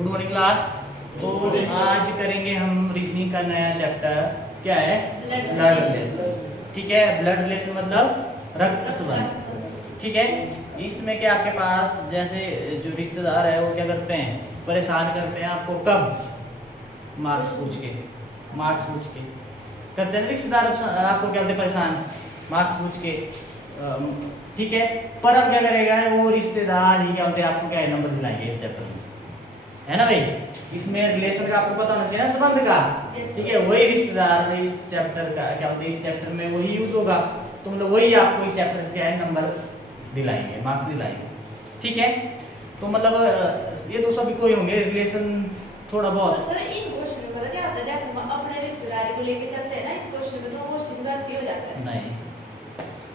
Good morning class. तो आज करेंगे हम रीजनिंग का नया चैप्टर, क्या है? Blood relation. ठीक है, ब्लड रिलेशन मतलब रक्त संबंध। ठीक है, इसमें क्या आपके पास जैसे जो रिश्तेदार है वो क्या करते हैं, परेशान करते हैं आपको। कब? मार्क्स पूछ के करते हैं रिश्तेदार आपको क्या करते हैं, परेशान मार्क्स पूछ के। ठीक है, पर अब क्या करेगा वो रिश्तेदार ही क्या होते हैं आपको क्या है, नंबर दिलाएंगे इस चैप्टर में, है ना भाई। इसमें रिलेशन का आपको पता होना चाहिए ना, संबंध का। ठीक है, वही रिश्तेदार इस चैप्टर का क्या होता है, इस चैप्टर में वही यूज होगा। तो मतलब वही आपको इस चैप्टर से क्या है, नंबर दिलाएंगे, मार्क्स दिलाएंगे। ठीक है, तो मतलब ये तो सभी को ही होंगे रिलेशन थोड़ा बहुत। सर इन क्वेश्चन में पता क्या होता है, जैसे हम अपने रिश्तेदारी को लेके चलते हैं ना, इन क्वेश्चन में तो क्वेश्चन गलती हो जाता है। नहीं,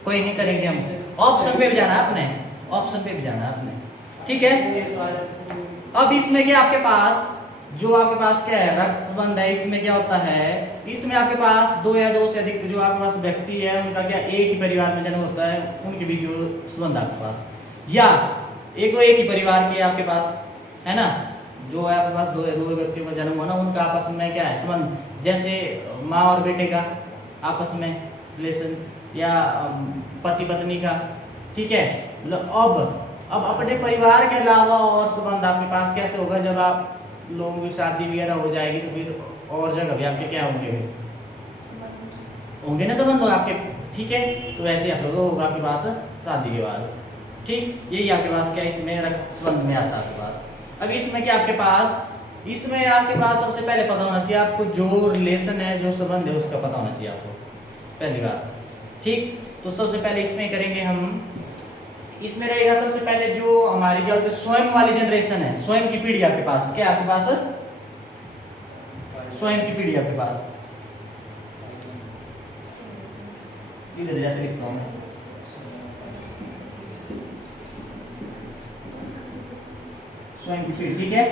कोई नहीं करेंगे हम। ऑप्शन पे भी जाना आपने, ऑप्शन पे भी जाना आपने। ठीक है, अब इसमें क्या आपके पास जो आपके पास क्या है, रक्त संबंध है। इसमें क्या होता है, इसमें आपके पास दो या दो से अधिक जो आपके पास व्यक्ति है उनका क्या एक ही परिवार में जन्म होता है, उनके बीच जो संबंध आपके पास, या एक ही परिवार के आपके पास है ना, जो है आपके पास दो व्यक्तियों का जन्म होना, उनका आपस में क्या है संबंध, जैसे माँ और बेटे का आपस में रिलेशन, या पति पत्नी का। ठीक है, मतलब अब अपने परिवार के अलावा और संबंध आपके पास कैसे होगा, जब आप लोगों की शादी वगैरह हो जाएगी तो फिर और जगह भी आपके क्या होंगे ना संबंध आपके। ठीक है, तो वैसे आप लोग होगा आपके पास शादी के बाद। ठीक, यही आपके पास क्या इसमें रक्त संबंध में आता है आपके पास। अब इसमें क्या आपके पास सबसे पहले पता होना चाहिए आपको, जो रिलेशन है, जो संबंध है, उसका पता होना चाहिए आपको, पहली बात। ठीक, तो सबसे पहले इसमें करेंगे हम, इसमें रहेगा सबसे पहले जो हमारी क्या होती है, स्वयं वाली जनरेशन है, स्वयं की पीढ़ी आपके पास क्या आपके पास, स्वयं की पीढ़ी आपके पास। सीधे जैसे लिखता हूं मैं, स्वयं की पीढ़ी। ठीक है,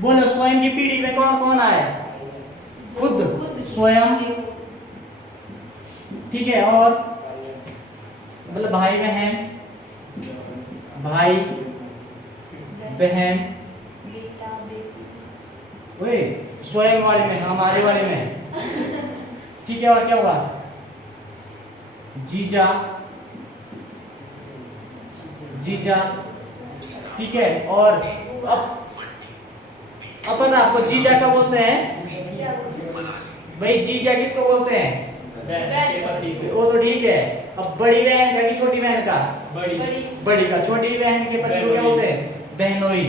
बोलो स्वयं की पीढ़ी में कौन कौन आया? खुद स्वयं। ठीक है, और मतलब भाई बहन, वही स्वयं वाले में, हमारे वाले में। ठीक है, और क्या हुआ? जीजा। ठीक है, और अब पता आपको जीजा क्या बोलते हैं भाई, जीजा किसको बोलते हैं? वो तो ठीक है। अब बड़ी बहन का कि छोटी बहन का? बड़ी का। छोटी बहन के पति को क्या बोलते हैं? बहनोई।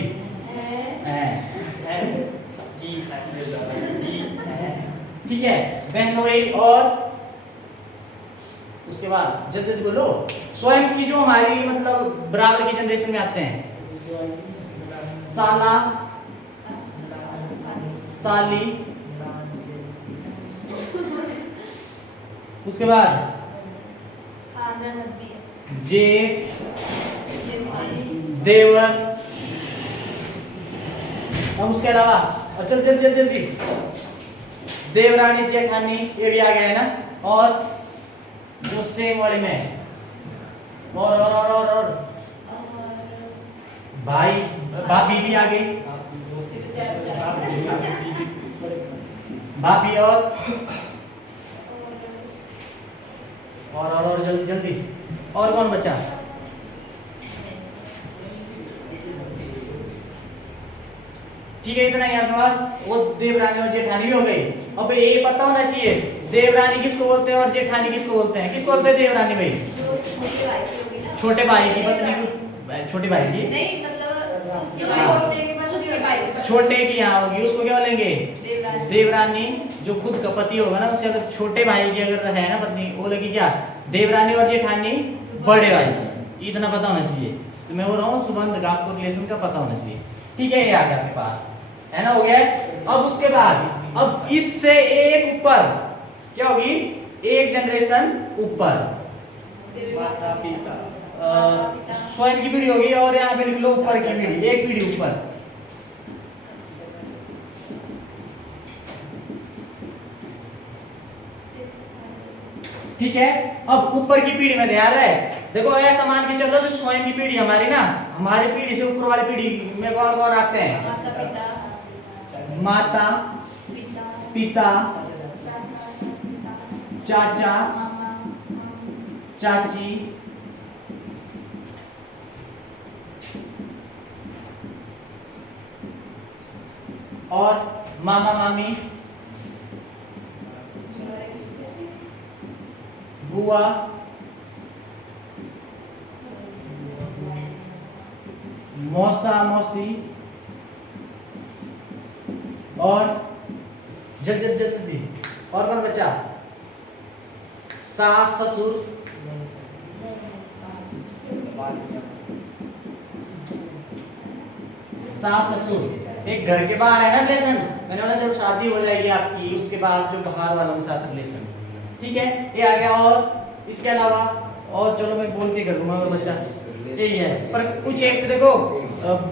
ठीक है, बहनोई। और उसके बाद जल्दी जल्दी बोलो, स्वयं की जो हमारी मतलब बराबर की जनरेशन में आते हैं, साला, साली। उसके बाद जेठ, देवर। अब उसके अलावा चल जल्दी, देवरानी, जेठानी, ये भी आ गया है ना। और जो सेम वाले में और भाई भाभी भी आ गई, भाभी। और जल्दी और कौन बचा? ठीक है, इतना ही आपके पास। वो देवरानी और जेठानी भी हो गई। अब ये पता होना चाहिए देवरानी किसको बोलते हैं और जेठानी किसको बोलते हैं। किसको बोलते हैं देवरानी भाई? छोटे भाई की पत्नी को, छोटे भाई की नहीं मतलब छोटे की यहाँ होगी, उसको क्या बोलेंगे? देवरानी। जो खुद का पति होगा ना, उससे अगर छोटे भाई की अगर है ना पत्नी, वो लगी क्या? देवरानी। और जेठानी बड़े भाई की। इतना पता होना चाहिए। तो मैं बोल रहा हूँ संबंध का आपको रिलेशन का पता होना चाहिए। ठीक है, ये आ गया आपके पास, है ना, हो गया। अब उसके बाद अब इससे एक ऊपर क्या होगी, एक जनरेशन ऊपर माता पिता, स्वयं की पीढ़ी होगी। और यहाँ पे लिख लो ऊपर की पीढ़ी, एक पीढ़ी ऊपर। ठीक है, अब ऊपर की पीढ़ी में ध्यान रहे, देखो ऐसा मान के चलो जो स्वयं की पीढ़ी हमारी ना, हमारी पीढ़ी से ऊपर वाली पीढ़ी में कौन कौन आते हैं? माता पिता, माता, पिता, पिता, चाचा, चाचा, मामा, मामी, चाची, और मामा मामी, बुआ, मौसा मौसी, और जल्दी और कौन बचा? सास ससुर, सास ससुर। एक घर के बाहर है ना रिलेशन, मैंने बोला जब शादी हो जाएगी आपकी उसके बाद जो बाहर वालों के साथ रिलेशन, ठीक है, ये आ गया। और इसके अलावा और चलो मैं बोल के कर दूंगा और बच्चा यही है। पर कुछ एक देखो,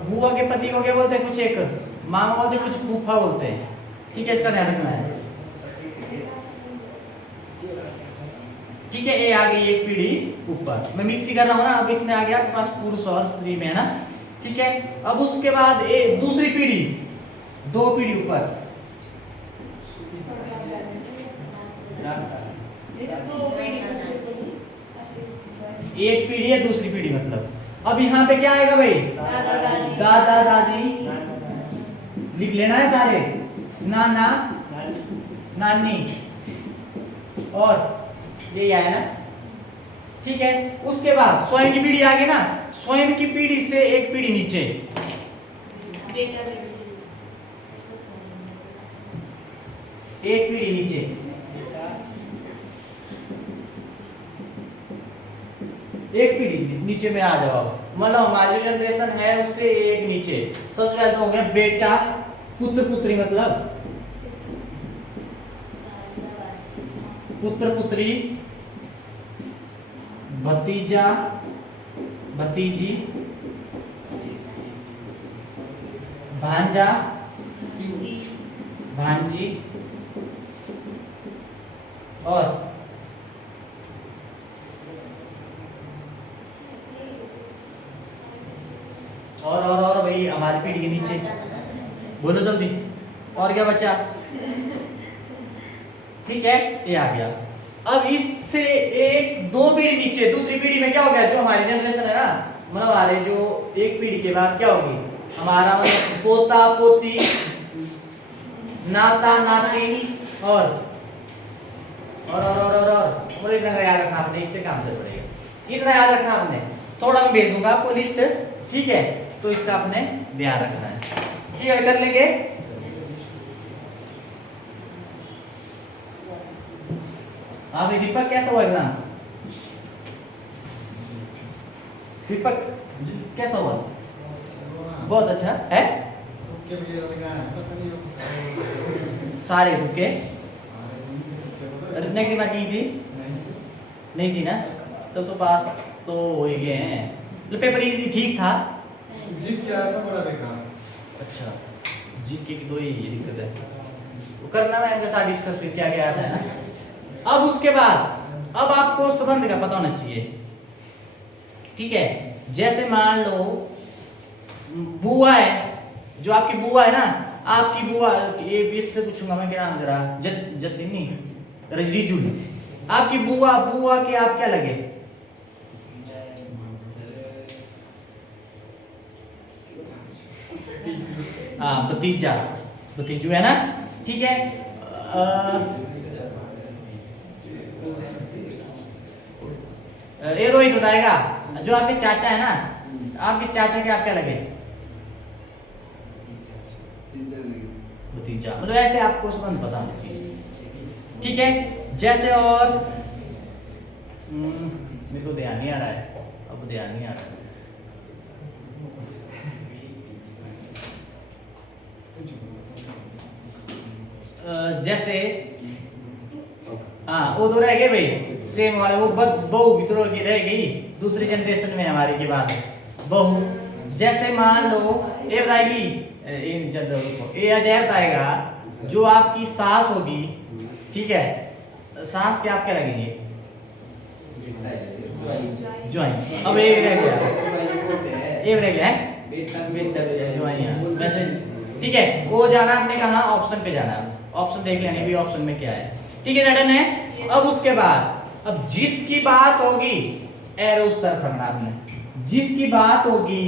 बुआ के पति को क्या बोलते हैं, कुछ एक मामा बोलते हैं, कुछ फूफा बोलते हैं, ठीक है, इसका ध्यान रखना है। ठीक है, ये आ गई एक पीढ़ी ऊपर, मैं मिक्स ही कर रहा हूँ ना। अब इसमें आ गया आपके पास पुरुष और स्त्री में, है ना, ठीक है। अब उसके बाद दूसरी पीढ़ी, 2 पीढ़ी ऊपर, एक पीढ़ी है दूसरी पीढ़ी मतलब। अब यहाँ पे क्या आएगा भाई? दादा दादी, दादा दादी, लिख लेना है सारे, नाना नानी, और ये आया ना, ठीक है। उसके बाद स्वयं की पीढ़ी आ गई ना, स्वयं की पीढ़ी से एक पीढ़ी नीचे, बेटा एक पीढ़ी नीचे, एक पीढ़ी नीचे में आ जाओ। मतलब हमारी जो जनरेशन है उससे एक नीचे। सबसे पहले तो हो गया बेटा, पुत्र पुत्री, मतलब पुत्र पुत्री, भतीजा भतीजी, भांजा जी, भांजी, और भाई हमारी पीढ़ी के नीचे, बोलो जल्दी, और क्या बचा? ठीक है, ये आ गया। अब इससे एक 2 पीढ़ी नीचे, दूसरी पीढ़ी में क्या हो गया, जो हमारी जनरेशन है ना, मतलब हमारे जो एक पीढ़ी के बाद क्या होगी, हमारा मतलब पोता पोती, नाता नाती, और इतना याद रखना आपने, इससे काम चल पड़ेगा। इतना याद रखना आपने, थोड़ा मैं भेज दूंगा आपको लिस्ट, ठीक है, तो इसका आपने ध्यान रखना है, ठीक है, कर लेंगे। हाँ भाई दीपक, कैसा हुआ एग्जाम? दीपक कैसा हुआ? बहुत अच्छा है, सारे रुके, रुकने की बात की थी, नहीं थी ना, तो पास तो हो ही गए हैं। तो पेपर इजी ठीक था, जीप क्या था, बड़ा बेकार। अच्छा, जीके की 2 ही दिक्कत है, वो करना है इनके साथ डिस्कस फिर क्या क्या आता है ना। अब उसके बाद अब आपको संबंध का पता होना चाहिए, ठीक है। जैसे मान लो बुआ है, जो आपकी बुआ है ना, आपकी बुआ, ये इससे पूछूंगा मैं, क्या नाम जरा, जतिनी रिजुल, आपकी बुआ के आप क्या लगे? हाँ, भतीजा भतीजू है ना, ठीक है। ये रोहित बताएगा, जो आपके चाचा है ना, आपके चाचा के आप क्या लगे? भतीजा, मतलब ऐसे आपको संबंध पता होना चाहिए, ठीक है। जैसे और मेरे को ध्यान नहीं आ रहा है, अब ध्यान नहीं आ रहा है। जैसे हाँ, वो 2 रह गए भाई, सेम वाले, वो बहू मित्रों की रह गई, दूसरी जनरेशन में हमारे के बाद बहू। जैसे मान लो ये बताएगी, ये अजय बताएगा, जो आपकी सास होगी, ठीक है, सास के आप क्या लगेंगे? ज्वाइन। अब एक रह गया, एक रह गया है ज्वाइन, वैसे ठीक है, वो जाना आपने कहा ऑप्शन पे जाना, ऑप्शन देख लेंगे भी ऑप्शन में क्या है। ठीक है डन है। अब उसके बाद अब जिसकी बात होगी एरो उस तरफ रखना आपने, जिसकी बात होगी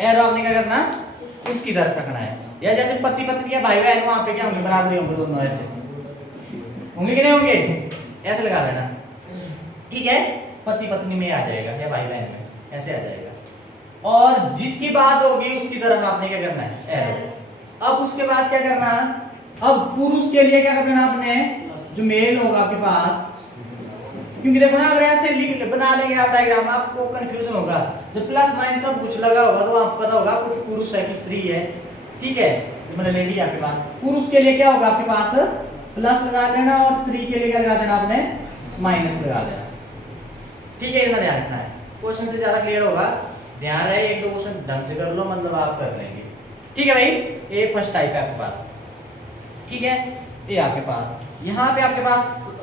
एरो आपने क्या करना उसकी तरफ रखना है। या जैसे पति पत्नी या भाई बहन वहां पे क्या होंगे बराबरी होंगे दोनों, ऐसे होंगे कि नहीं होंगे, ऐसे लगा देना। ठीक है, पति पत्नी में आ जाएगा या भाई बहन में ऐसे आ जाएगा। और जिसकी बात होगी उसकी तरफ आपने क्या करना है एरो। अब उसके बाद क्या करना, अब पुरुष के लिए क्या करना आपने, जो मेल होगा आपके पास, क्योंकि देखो ना अगर ऐसे लिख बना लेंगे आप डायग्राम आपको कंफ्यूजन होगा, जब प्लस माइनस सब कुछ लगा होगा तो आपको पता होगा आपको पुरुष है कि स्त्री है। ठीक है, मतलब लेडी आपके पास, पुरुष के लिए क्या होगा आपके पास प्लस लगा देना और स्त्री के लिए क्या लगा देना आपने माइनस लगा देना। ठीक है, इतना ध्यान रखना है, क्वेश्चन से ज्यादा क्लियर होगा, ध्यान रहे एक दो क्वेश्चन ढंग से कर लो मतलब आप कर लेंगे। ठीक है भाई, ये फर्स्ट टाइप है आपके पास। ठीक है, ये आपके पास यहाँ पे आपके पास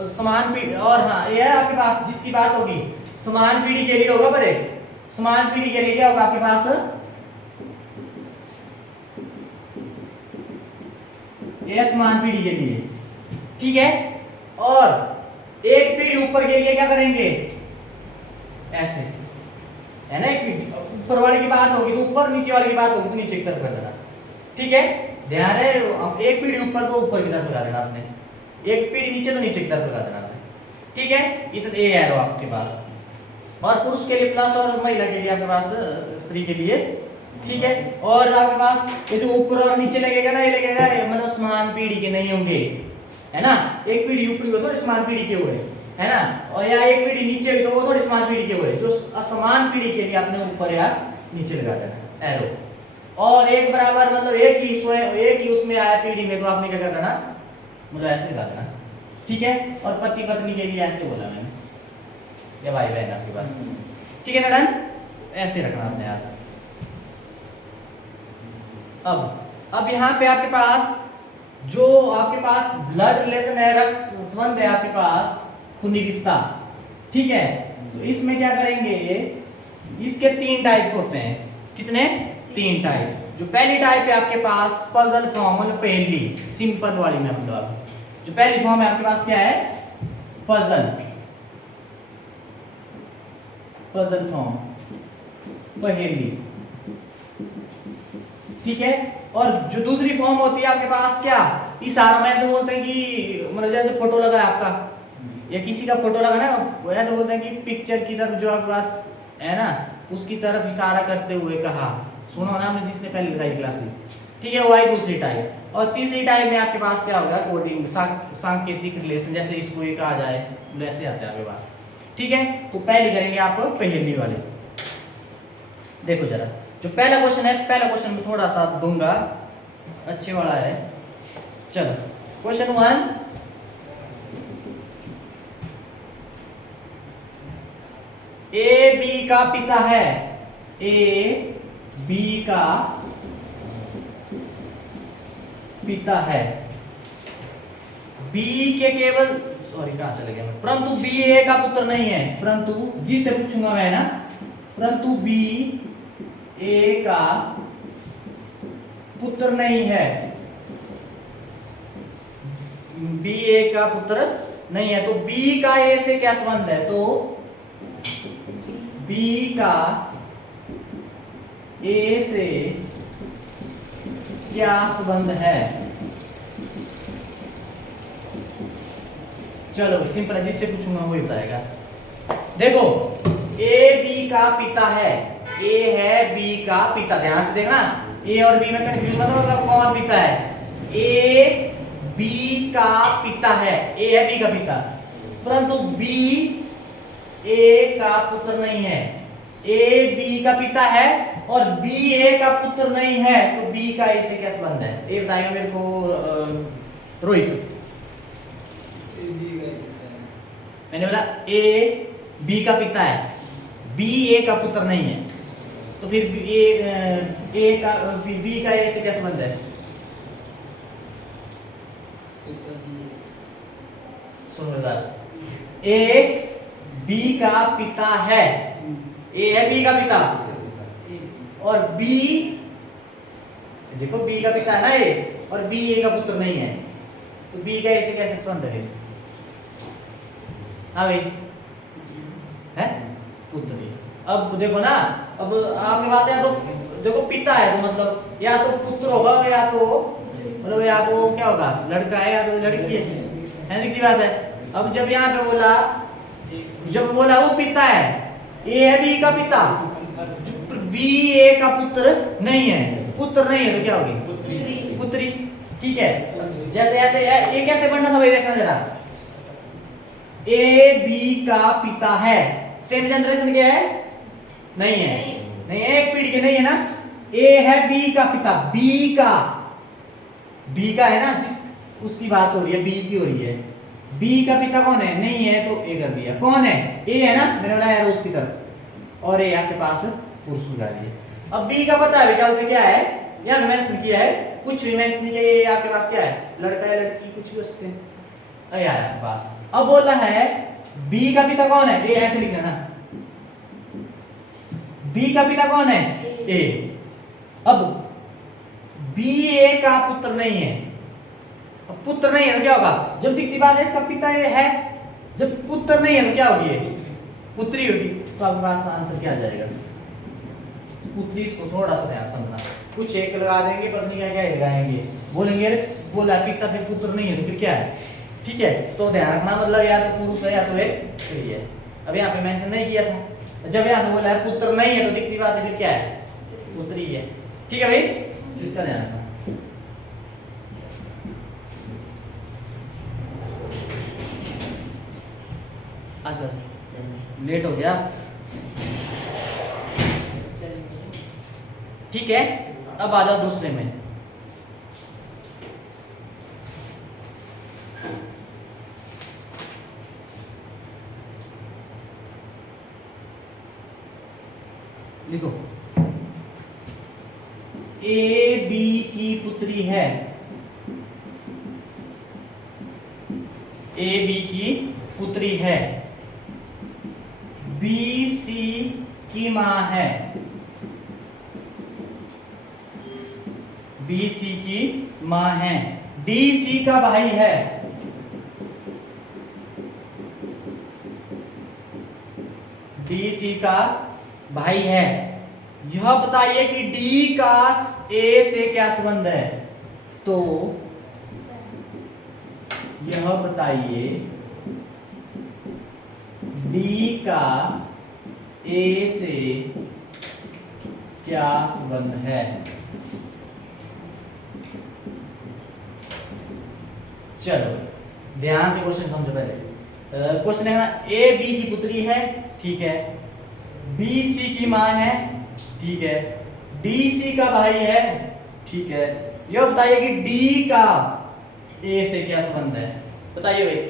समान पीढ़ी, और हाँ ये है आपके पास जिसकी बात होगी समान पीढ़ी के लिए होगा, पर एक समान पीढ़ी के लिए क्या होगा आपके पास, ये समान पीढ़ी के लिए। ठीक है, और एक पीढ़ी ऊपर के लिए क्या करेंगे ऐसे, है ना, एक पीढ़ी ऊपर वाले की बात होगी तो ऊपर, नीचे वाले की बात होगी तो नीचे की तरफ कर देना। ठीक है, ध्यान है, एक पीढ़ी ऊपर तो ऊपर की तरफ लगा देना आपने, एक पीढ़ी नीचे तो नीचे की तरफ लगा देना आपने। ठीक है, ये तो ए एरो आपके पास, और पुरुष के लिए प्लस और महिला के लिए आपके पास स्त्री के लिए। ठीक है, और आपके पास ये जो ऊपर और नीचे लगेगा ना, ये लगेगा मतलब समान पीढ़ी के नहीं होंगे, है ना, एक पीढ़ी ऊपरी हो थोड़े समान पीढ़ी के हुए, है ना, और या एक पीढ़ी नीचे हुई तो वो थोड़ी समान पीढ़ी के हुए, जो असमान पीढ़ी के लिए आपने ऊपर या नीचे लगा देना एरो। और एक बराबर मतलब एक ही उसमें आया पीढ़ी में तो आपने क्या कर देना मतलब ऐसे लगा देना। ठीक है, और पति पत्नी के लिए ऐसे बोला मैंने, या भाई बहन आपके पास। ठीक है ना डन, ऐसे रखना आपने यार। अब यहाँ पे आपके पास जो आपके पास ब्लड रिलेशन है, रक्त संबंध है आपके पास, खूनी रिश्ता। ठीक है, तो इसमें क्या करेंगे, इसके 3 टाइप होते हैं। कितने? 3 टाइप। जो पहली टाइप है आपके पास पजल फॉर्म, मतलब पहली सिंपल वाली में, मतलब जो पहली फॉर्म है आपके पास क्या है पजल, पजल फॉर्म पहेली। ठीक है, और जो दूसरी फॉर्म होती है आपके पास क्या इशारा में ऐसे बोलते हैं कि मतलब जैसे फोटो लगा है आपका या किसी का फोटो लगा ना, ऐसे बोलते हैं कि पिक्चर की तरफ जो आपके पास है ना उसकी तरफ इशारा करते हुए कहा, सुनो ना आपने जिसने पहले लगाई क्लास ली। ठीक है, वो आई दूसरी टाइप। और तीसरी टाइप में आपके पास क्या होगा कोडिंग, सांकेतिक रिलेशन, जैसे इसको ये कहा जाए ऐसे आते हैं आपके पास। ठीक है, तो पहले करेंगे आप पहेली वाले। देखो जरा, जो पहला क्वेश्चन है, पहला क्वेश्चन में थोड़ा सा दूंगा, अच्छे वाला है। चलो क्वेश्चन 1, ए बी का पिता है, ए बी का पिता है, बी के केवल सॉरी कहां चले गया मैं, परंतु बी ए का पुत्र नहीं है, परंतु जिससे पूछूंगा मैं ना, परंतु बी ए का पुत्र नहीं है, बी ए का पुत्र नहीं है, तो बी का ए से क्या संबंध है, तो बी का ए से क्या संबंध है। चलो सिंपल है, जिससे पूछूंगा वही बताएगा। देखो ए बी का पिता है, ए है बी का पिता, ध्यान से देखना, ए और बी में कंफ्यूज मत होगा कौन पिता है। ए बी का पिता है, ए है बी का पिता, परंतु बी ए का पुत्र नहीं है। ए बी का पिता है और बी ए का पुत्र नहीं है, तो बी का ए से क्या संबंध है, ये बताएगा मेरे को रोहित। मैंने बोला ए बी का पिता है, बी ए का पुत्र नहीं है, तो फिर ए का बी का ए से क्या संबंध है। सुनो बेटा, ए बी का पिता है, ए है बी का पिता, और बी देखो बी का पिता है ना ए, और बी ए का पुत्र नहीं है, तो बी का ए से कैसे संबंध है? हाँ भाई है पुत्री। अब देखो ना, अब आपके पास या तो देखो पिता है तो मतलब या तो पुत्र होगा या तो मतलब या तो क्या होगा, लड़का है या तो लड़की है दिखती बात है। अब जब यहाँ पे बोला, जब बोला वो पिता है, ए है बी का पिता, बी ए का पुत्र नहीं है, पुत्र नहीं है तो क्या होगी? पुत्री। ठीक है, जैसे ऐसे ये कैसे बनना था भाई, देखना जरा। ए बी का पिता है, सेम जनरेशन के है? नहीं है, नहीं है, एक पीढ़ी के नहीं है ना। ए है बी का पिता, बी का है ना, जिस उसकी बात हो रही है, बी की हो रही है। बी का पिता कौन है? नहीं है तो ए कर दिया। कौन है? ए है ना, मैंने बोला एरो उसकी तरफ, और ए आपके पास पुरुष लगा दिए। अब बी का पता है क्या होता क्या है, यहाँ मेंशन किया है, कुछ भी मेंशन नहीं किया, ये आपके पास क्या है, लड़का है लड़की कुछ भी हो सकते हैं यार आपके पास। अब बोल रहा है बी का पिता कौन है? ए ऐसे लिख लेना, बी का पिता कौन है? ए। अब बी ए का पुत्र नहीं है, अब पुत्र नहीं है तो क्या होगा? जब दिखती बात है इसका पिता ए है, जब पुत्र नहीं है तो क्या होगी? पुत्री होगी। तो आपके पास आंसर क्या आ जाएगा? पुत्री। इसको थोड़ा सा ध्यान समझना, कुछ एक लगा देंगे, पत्नी क्या क्या लगाएंगे, बोलेंगे बोला पिता फिर पुत्र नहीं है तो फिर क्या है? ठीक है, तो ध्यान रखना, मतलब या तो पुरुष है या तो एक स्त्री है। अब यहाँ पे मेंशन नहीं किया था, जब यहाँ पे बोला है पुत्र नहीं है तो दिखती बात है फिर क्या है? पुत्री है। ठीक है भाई, इसका ध्यान रखना। आज लेट हो गया, ठीक है। अब आ जाओ दूसरे में। लिखो, ए बी की पुत्री है, ए बी की पुत्री है, बी सी की मां है, बी सी की मां है, डी सी का भाई है, डी सी का भाई है। यह बताइए कि डी का ए से क्या संबंध है? तो यह बताइए डी का ए से क्या संबंध है? चलो ध्यान से क्वेश्चन समझो पहले। क्वेश्चन है ना, ए बी की पुत्री है, ठीक है, बी सी की मां है, ठीक है, डी सी का भाई है, ठीक है। यह बताइए कि डी का ए से क्या संबंध है? बताइए भाई।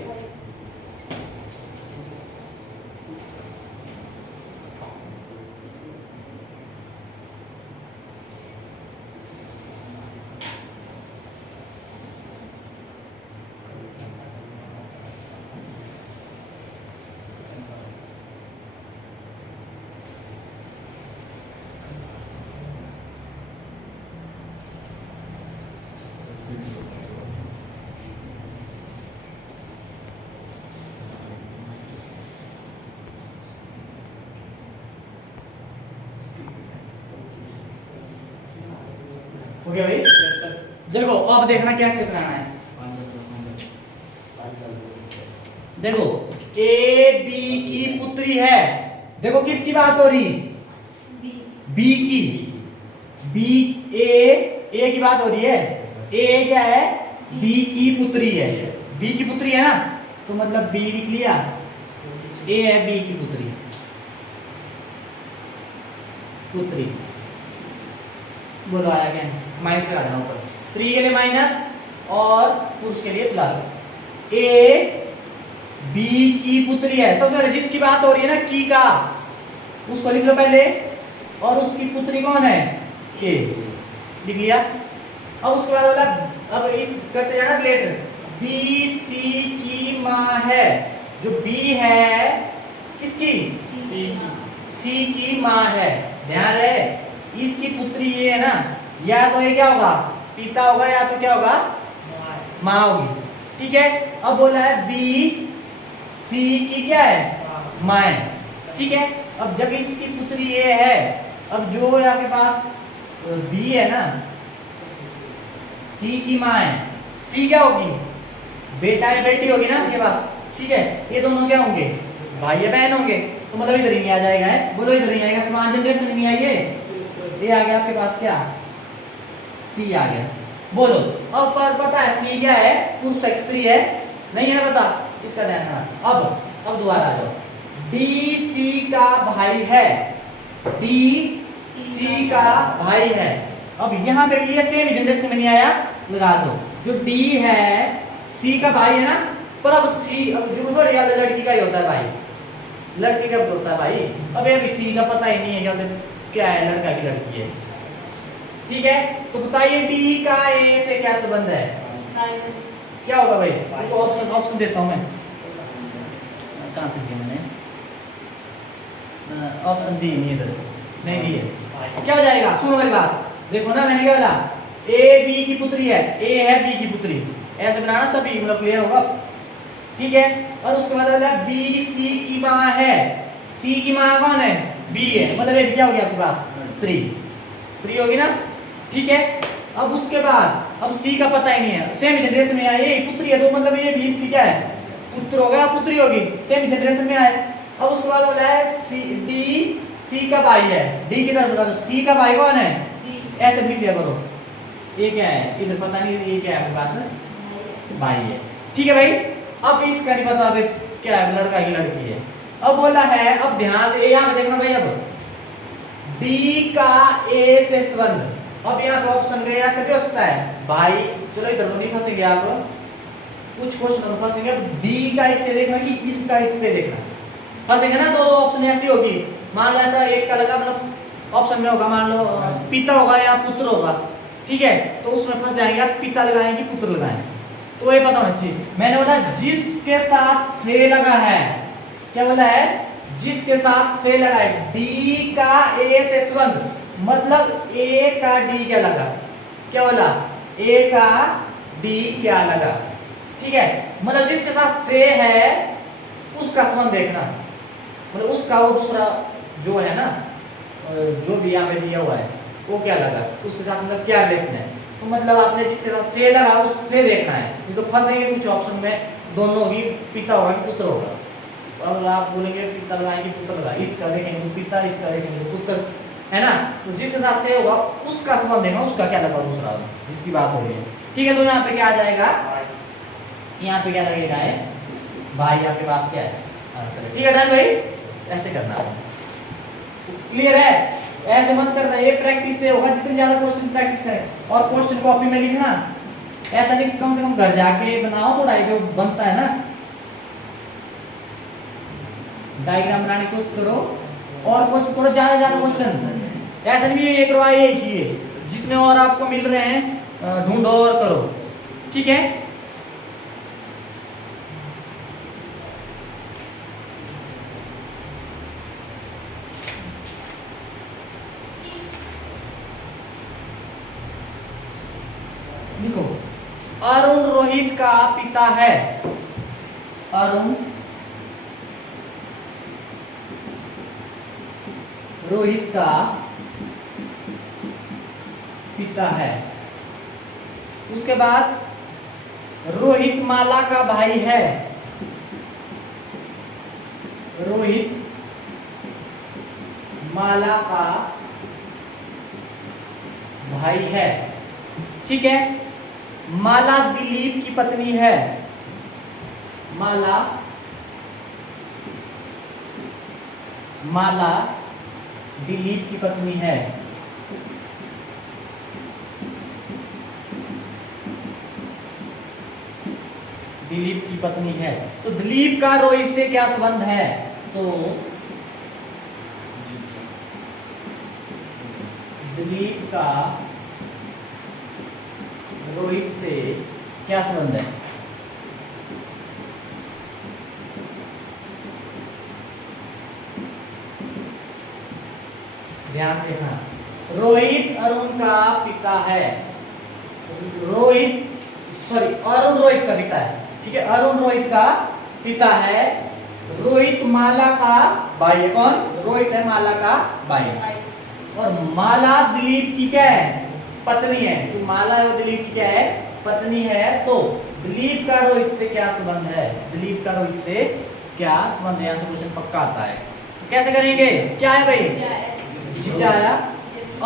हो गया भाई? Yes sir. देखो अब देखना कैसे बनाना है। देखो ए बी की पुत्री है, देखो किसकी बात हो रही? बी की, बी ए की बात हो रही है। ए क्या है? बी की पुत्री है, बी की पुत्री है ना, तो मतलब बी लिख लिया, ए है बी की पुत्री, पुत्री बोलो आया क्या? माइनस करा देना ऊपर, स्त्री के लिए माइनस और पुरुष के लिए प्लस। ए बी की पुत्री है, सबसे पहले जिसकी बात हो रही है ना की का, उसको लिख लो पहले, और उसकी पुत्री कौन है? ए, लिख लिया। अब उसके बाद बोला, अब इस करते जाना रिलेट, बी सी की मां है, जो बी है किसकी? सी की मां है, ध्यान रहे, इसकी पुत्री ये है ना, या तो ये क्या होगा, पिता होगा, या तो क्या होगा, माँ होगी। ठीक है, अब बोला है बी सी की क्या है, माँ है। ठीक है, अब जब इसकी पुत्री ए है, अब जो आपके पास बी है ना, सी की माँ है, सी क्या होगी, बेटा या बेटी होगी ना आपके पास। ठीक है, ये दोनों क्या होंगे, भाई या बहन होंगे, तो मतलब इधर ही नहीं आ जाएगा है, बोलो इधर नहीं आएगा, समान जनरेशन नहीं आइए, ये आ गया आपके पास क्या, सी आ गया। बोलो अब पर पता है सी क्या है, पुरुष है स्त्री है, नहीं है ना पता, इसका ध्यान रखना। अब दोबारा आ जाओ, डी सी का भाई है, डी सी का भाई है। अब यहाँ पे ये सेम जनरेशन में नहीं आया, लगा दो, जो डी है सी का भाई है ना, पर अब सी, अब जो थोड़ी याद लड़की का ही होता है भाई, लड़की का होता है भाई। अब ये सी का पता ही नहीं है क्या है, लड़का की लड़की है। ठीक है, तो बताइए डी का ए से क्या संबंध है, क्या होगा भाई, तो ऑप्शन देता हूं मैं, कहां से दिया मैंने, ऑप्शन डी नहीं, इधर नहीं दी है, क्या हो जाएगा, सुनो मेरी बात, देखो ना मैंने क्या बोला, ए बी की पुत्री है, ए है बी की पुत्री, ऐसे बनाना तभी मतलब क्लियर होगा। ठीक है, और उसके बाद बोला बी सी की माँ है, सी की माँ कौन है, बी है, मतलब ये क्या हो गया आपके पास, स्त्री, स्त्री होगी ना। ठीक है, अब उसके बाद अब सी का पता ही नहीं है, सेम जनरेशन में आए, ये पुत्री है तो मतलब ये भी इसकी क्या है, पुत्र होगा, पुत्री होगी, सेम जनरेशन में आए। अब उसके बाद बोला है सी डी सी का भाई है, डी की तरफ बता दो, सी का भाई कौन है, ऐसे लिख लिया करो, ये क्या है, इधर पता नहीं ये क्या है आपके पास, भाई है। ठीक है भाई, अब इसका नहीं पता अभी क्या है, लड़का की लड़की है। अब बोला है, अब ध्यान से यहाँ पे देखना भाई, अब डी का ए से संबंध, अब यहाँ पे ऑप्शन में ऐसे भी हो सकता है भाई, चलो इधर तो नहीं फंसेंगे आप, कुछ क्वेश्चन में फंसेंगे, डी का इससे देखना कि इसका इससे देखना, फंसेंगे ना, तो ऑप्शन ऐसी होगी, मान लो ऐसा एक का लगा, मतलब ऑप्शन में होगा, मान लो पिता होगा या पुत्र होगा, ठीक है, तो उसमें फंस जाएंगे आप, पिता लगाएं कि पुत्र लगाएं, तो ये पता होना चाहिए। मैंने बोला जिसके साथ से लगा है, क्या बोला है, जिसके साथ से लगा है, डी का ए से संबंध, मतलब ए का डी क्या लगा, क्या बोला, ए का डी क्या लगा। ठीक है, मतलब जिसके साथ से है उसका संबंध देखना, मतलब उसका वो दूसरा जो है ना, जो भी यहाँ पे दिया हुआ है वो क्या लगा, उसके साथ मतलब क्या रिलेशन है, तो मतलब आपने जिसके साथ से लगा उससे देखना है, नहीं तो फंसेंगे कुछ ऑप्शन में, दोनों ही पिता होगा कि पुत्र होगा, अब आप बोलेंगे पिता लगाएंगे पुत्र लगा, इसका देखेंगे पिता, इसका देखेंगे पुत्र, है ना, तो जिसके साथ से होगा उसका संबंध देखना, उसका क्या लगा दूसरा जिसकी बात हो रही है। ठीक है, तो यहाँ पे क्या आ जाएगा, यहाँ पे क्या लगेगा है, भाई आपके पास क्या है आंसर है। ठीक है डन भाई, ऐसे करना है, क्लियर है, ऐसे मत करना, ये प्रैक्टिस से होगा, जितनी ज्यादा क्वेश्चन प्रैक्टिस करें, और क्वेश्चन कॉपी में लिखना, ऐसा नहीं, कम से कम घर जाके बनाओ थोड़ा, जो बनता है ना, डायग्राम बनाने की कोशिश करो, और कोशिश करो ज्यादा क्वेश्चन, ऐसा नहीं है एक रवा एक ही है, जितने और आपको मिल रहे हैं ढूंढो और करो। ठीक है, देखो अरुण रोहित का पिता है, अरुण रोहित का पिता है, उसके बाद रोहित माला का भाई है, रोहित माला का भाई है। ठीक है, माला दिलीप की पत्नी है, माला दिलीप की पत्नी है। दिलीप की पत्नी है, तो दिलीप का रोहित से क्या संबंध है, तो दिलीप का रोहित से क्या संबंध है, ध्यान से देखना, रोहित अरुण का पिता है। अरुण रोहित का पिता है, ठीक है। अरुण रोहित का पिता है। रोहित माला का भाई है। कौन? रोहित है माला का भाई। और माला दिलीप की क्या है? पत्नी है। जो माला है वो दिलीप की क्या है? पत्नी है। तो दिलीप का रोहित से क्या संबंध है? दिलीप का रोहित से क्या संबंध है? यहाँ से क्वेश्चन पक्का आता है। तो कैसे करेंगे? क्या है भाई? जीजा आया।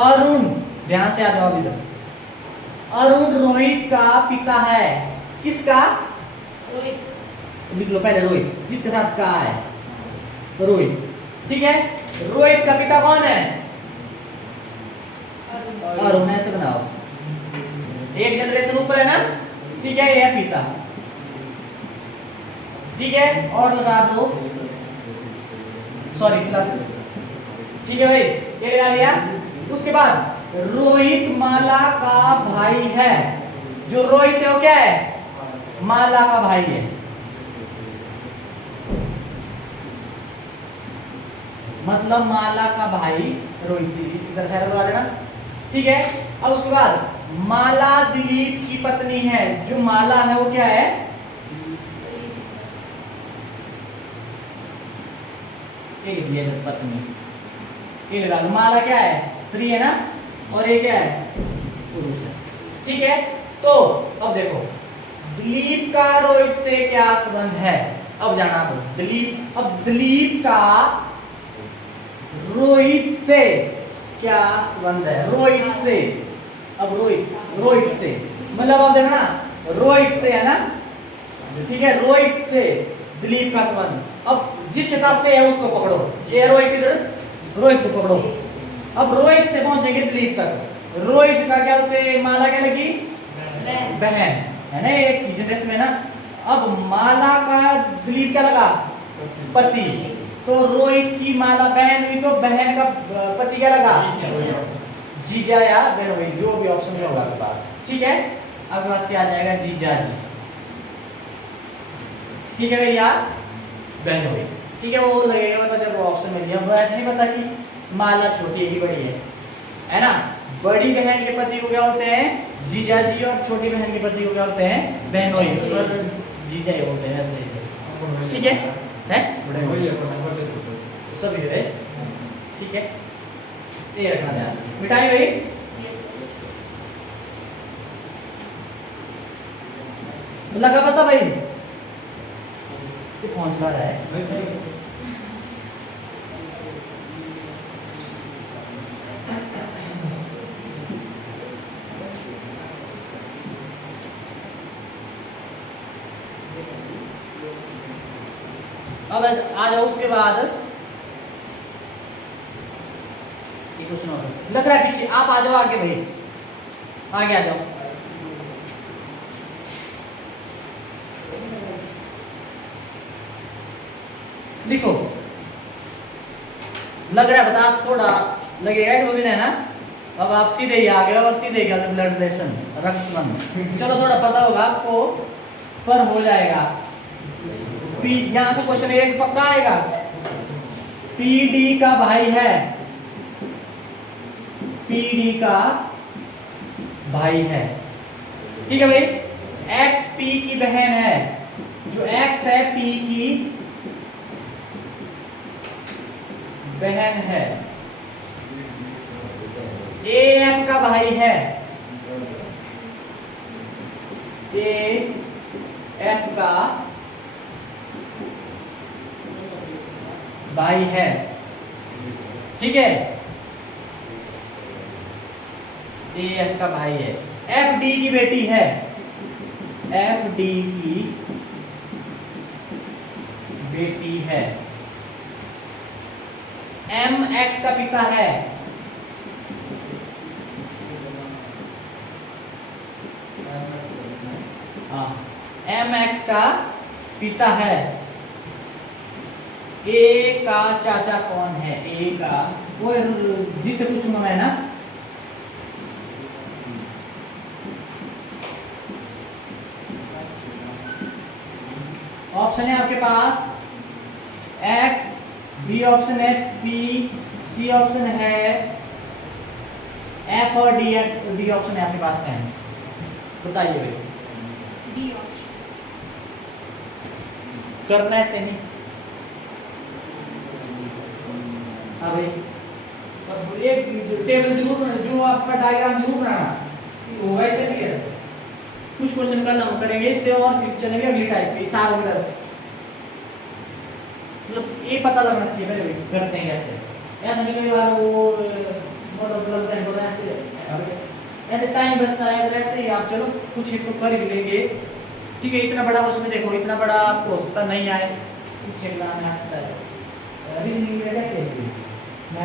अरुण, ध्यान से आ जाओ इधर। अरुण रोहित का पिता है। किसका? रोहित। लिख लो पहले रोहित, जिसके साथ का है तो रोहित, ठीक है। रोहित का पिता कौन है? अरुण। ऐसे बनाओ, एक जनरेशन ऊपर है ना, ठीक है। यह पिता, ठीक है। और लगा दो, सॉरी प्लस, ठीक है भाई, ये लगा लिया। उसके बाद रोहित माला का भाई है। जो रोहित है वो क्या है? माला का भाई है। मतलब माला का भाई रोहित, इसकी तरफ है, लगा देना, ठीक है। अब उसके बाद माला दिलीप की पत्नी है। जो माला है वो क्या है? एक पत्नी, ये लगा दो। माला क्या है? स्त्री है ना, और ये क्या है? पुरुष है, ठीक है। तो अब देखो दिलीप का रोहित से क्या संबंध है? अब जाना दिलीप, अब दिलीप का रोहित से क्या संबंध है? रोहित से, अब रोहित से मतलब अब देखना, रोहित से है ना, ठीक है। रोहित से दिलीप का संबंध। अब जिसके साथ से है उसको पकड़ो, ये रोहित, इधर रोहित को पकड़ो। अब रोहित से पहुंचेंगे दिलीप तक। रोहित का क्या होते हैं? माला क्या लगी? बहन है ना, एक जनरेशन में ना। अब माला का दिलीप क्या लगा? पति। तो रोहित की माला बहन हुई, तो बहन का पति क्या लगा? जीजा या बहन हुई, जो भी ऑप्शन में होगा आपके पास, ठीक है। आपके पास क्या आ जाएगा? जीजा जी, ठीक है भैया, बहन हुई, ठीक है। वो लगेगा मतलब जब वो ऑप्शन में दिया। वो ऐसे नहीं पता कि माला छोटी है कि बड़ी है ना। बड़ी बहन के पति को क्या होते हैं? जीजा जी, और छोटी बहन के पति को क्या होते हैं? बहनोई, और जीजा ही होते हैं ऐसे, ठीक है। सब ये ठीक है, ये रखना ध्यान। मिटाई भाई, लगा पता भाई? ये पहुंच रहा है। अब आ जाओ उसके बाद ये क्वेश्चन और लग रहा है पीछे। आप आ जाओ आगे भाई, आगे आ जाओ। देखो लग रहा है, बता थोड़ा लगेगा, एक दो दिन है ना। अब आप सीधे ही आ गए और सीधे ही गए ब्लड रिलेशन, रक्तबंध। चलो थोड़ा पता होगा आपको, पर हो जाएगा। पी, यहां से क्वेश्चन एक पक्का आएगा। पीडी का भाई है, पीडी का भाई है, ठीक है भाई। एक्स पी की बहन है। जो एक्स है पी की बहन है। ए एम का भाई है, ए एफ का भाई है, ठीक है। ए एफ का भाई है। एफ डी की बेटी है, एफ डी की बेटी है। एम एक्स का पिता है, एम एक्स का पिता है। ए का चाचा कौन है? ए का वो जिससे पूछूंगा मैं ना, ऑप्शन है आपके पास एक्स, बी ऑप्शन है पी, सी ऑप्शन है एफ और डी डी ऑप्शन है आपके पास है, बताइए भाई। B option. करना है से नहीं? हाँ भाई, अब एक टेबल जरूर बनाना, जो आपका डायग्राम जरूर बनाना होगा इससे भी है। कुछ क्वेश्चन कल हम करेंगे इससे और फिर चलेंगे अगली टाइप पे इशार वगैरह, मतलब ये पता लगना चाहिए पहले भाई करते हैं कैसे। ऐसा नहीं कई बार वो मतलब ऐसे टाइम बचता है, अगर ऐसे ही आप चलो कुछ एक तो कर भी लेंगे, ठीक है। इतना बड़ा क्वेश्चन देखो, इतना बड़ा आपको हो सकता नहीं आए, कुछ एग्जाम में आ सकता है। रीजनिंग में कैसे है मैं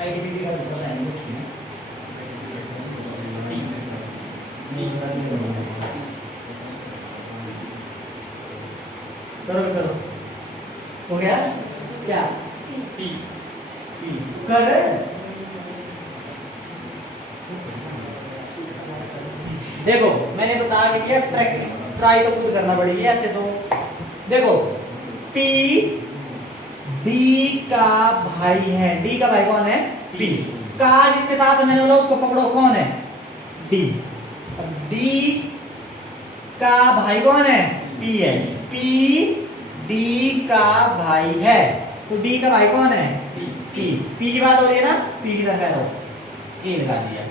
आईडीपी का पता है कुछ नहीं। करो करो, हो गया क्या? पी। कर देखो मैंने बताया कि प्रैक्टिस ट्राई तो खुद करना पड़ेगी ऐसे तो। देखो P D का भाई है, D का भाई कौन है? P का जिसके साथ मैंने बोला उसको पकड़ो, कौन है? D। अब D का भाई कौन है? P है। P D का भाई है, तो D का भाई कौन है? P। P की बात हो रही है ना, P की तरफ है, ए लगा दिया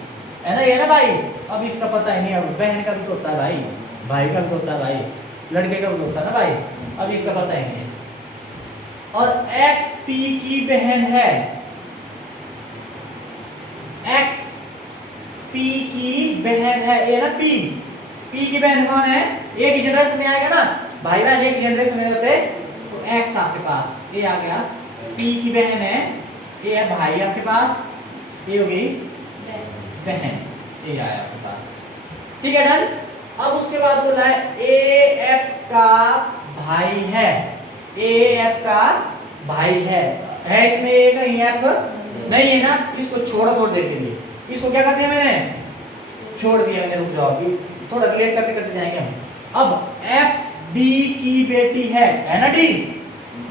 है ना, ये ना भाई। अब इसका पता ही नहीं, अब बहन का भी तो होता है भाई, भाई का भी तो होता है भाई, लड़के का भी तो होता है ना भाई, अब इसका पता ही नहीं है। और X P की बहन है, X P की बहन है, ये ना P की बहन कौन है? एक ही जनरेशन में आएगा ना भाई, बहन एक जनरेशन में होते, तो X आपके पास ये आ गया, P की बहन है, ये है भाई आपके पास, ये होगी बहन, ये आया आपके पास, ठीक है डन। अब उसके बाद बोला है AF का भाई है, AF का भाई है इसमें ए कहीं F नहीं है ना, इसको छोड़ देंगे, इसको क्या करते हैं मैंने छोड़ दिया मैंने, रुक जाओ अभी थोड़ा लेट करते करते जाएंगे हम। अब F D की बेटी है ना D,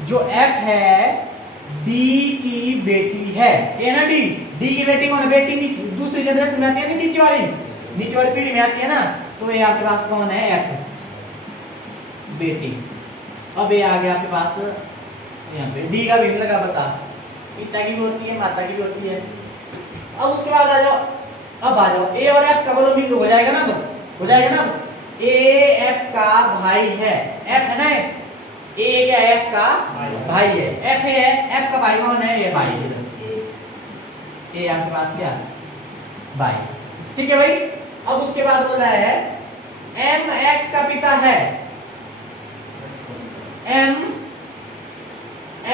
जो F है D की बेटी है, ये ना D की बेटी कौन है? बेटी दूसरी जनरेशन में आती है, नीचे वाली पीढ़ी में आती है ना, तो ये आपके पास कौन है? F बेटी। अब ये आ गया आपके पास यहाँ पे D का भी लगा पता, पिता की भी होती है, माता की भी होती है। अब उसके बाद आ जाओ, अब आ जाओ A और F का बोलो मिल हो जाएगा ना, हो जाएगा ना। AF का भाई है, F है ना, A क्या है? F का भाई है, F है, F का भाई कौन है? ये भाई है, ये आपके पास क्या भाई, ठीक है भाई। अब उसके बाद बोला है M X का पिता है, M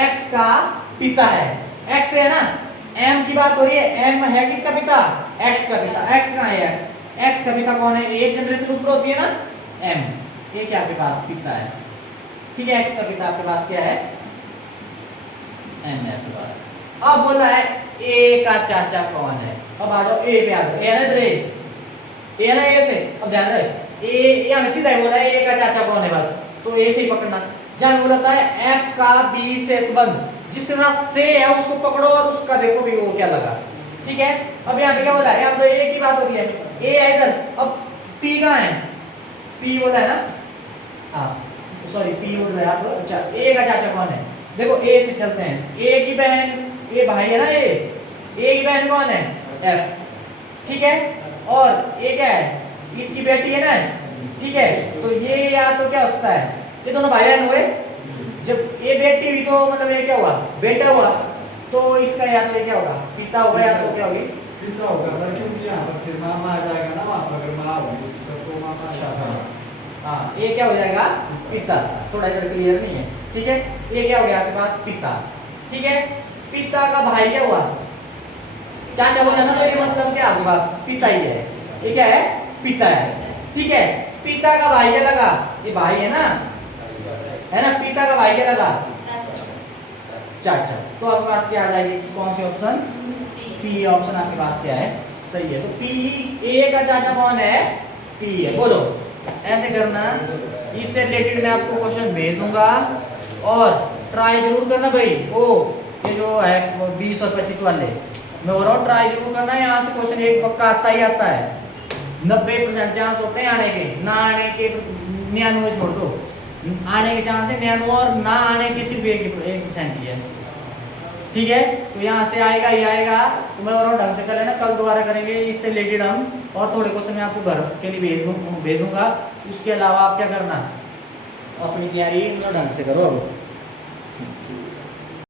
X का पिता है, X है ना, M की बात हो रही है, M है किसका पिता? X का पिता। X कहाँ है? X का पिता कौन है? एक जनरेशन ऊपर होती है ना M, ये क्या आपके पास पिता है, ठीक है। X का पिता आपके पास क्या है? M है आपके पास। अब बोला है A का चाचा कौन है, अब आ जाओ A पे आ जाओ, A है ना इधर, A है ना, A से। अब ध्यान रहे A हमें सीधा ही बोला है A का चाचा कौन है, बस तो A से ही पकड़ना। जहाँ बोला था F का B से संबंध, जिसके साथ से है उसको पकड़ो और उसका देखो भी वो क्या लगा, ठीक है। अब यहाँ पे क्या बोला है? यहाँ तो A की बात हो रही है, A है इधर, अब P कहाँ है? P बोला है ना, हाँ सॉरी P बोल रहे हैं आप। अच्छा A का चाचा कौन है? देखो A से चलते हैं, A की बहन, ये भाई है ना, A की बहन कौन है? F, ठीक है। और ये क्या है? इसकी बेटी है ना, ठीक है। तो ये या तो क्या हो सकता है, ये दोनों भाई बहन हुए, जब ये बेटी हुई तो मतलब ये क्या हुआ? बेटा हुआ, तो इसका या तो ये क्या होगा? पिता होगा, या तो क्या होगी? पिता होगा सर, क्योंकि यहाँ पर फिर मामा आ जाएगा ना, वहाँ पर अगर माँ होगी उसकी तरफ तो मामा। अच्छा हाँ, ये क्या हो जाएगा? पिता। थोड़ा इधर क्लियर नहीं है, ठीक है। ये क्या हो गया आपके पास? पिता, ठीक है। पिता का भाई क्या हुआ? चाचा बोला ना, तो ये मतलब क्या आपके पास? पिता ही है, ये क्या है? पिता है, ठीक है। पिता का भाई क्या लगा? ये भाई है ना, पिता का भाई क्या लगा? चाचा। तो आपके पास क्या आ जाएगी? कौन सी ऑप्शन? P ऑप्शन आपके पास क्या है? सही है। तो P, A का चाचा कौन है? P है, बोलो ऐसे करना। इससे रिलेटेड मैं आपको क्वेश्चन भेज दूंगा और ट्राई जरूर करना भाई। वो ये जो है 20 और 25 वाले मैं बोल रहा हूँ ट्राई जरूर करना। यहाँ से क्वेश्चन एक पक्का आता ही आता है। 90% चांस होते हैं आने के, ना आने के 99 छोड़ दो, आने के चांस है 99 और ना आने के सिर्फ 1% ही है। ठीक है, तो यहाँ से आएगा ही आएगा। तो मैं बोल रहा हूँ ढंग से कर लेना, कल दोबारा करेंगे इससे रिलेटेड हम और थोड़े क्वेश्चन मैं आपको घर के लिए भेज दूंगा। उसके अलावा आप क्या करना, अपनी तैयारी ढंग से करो। अब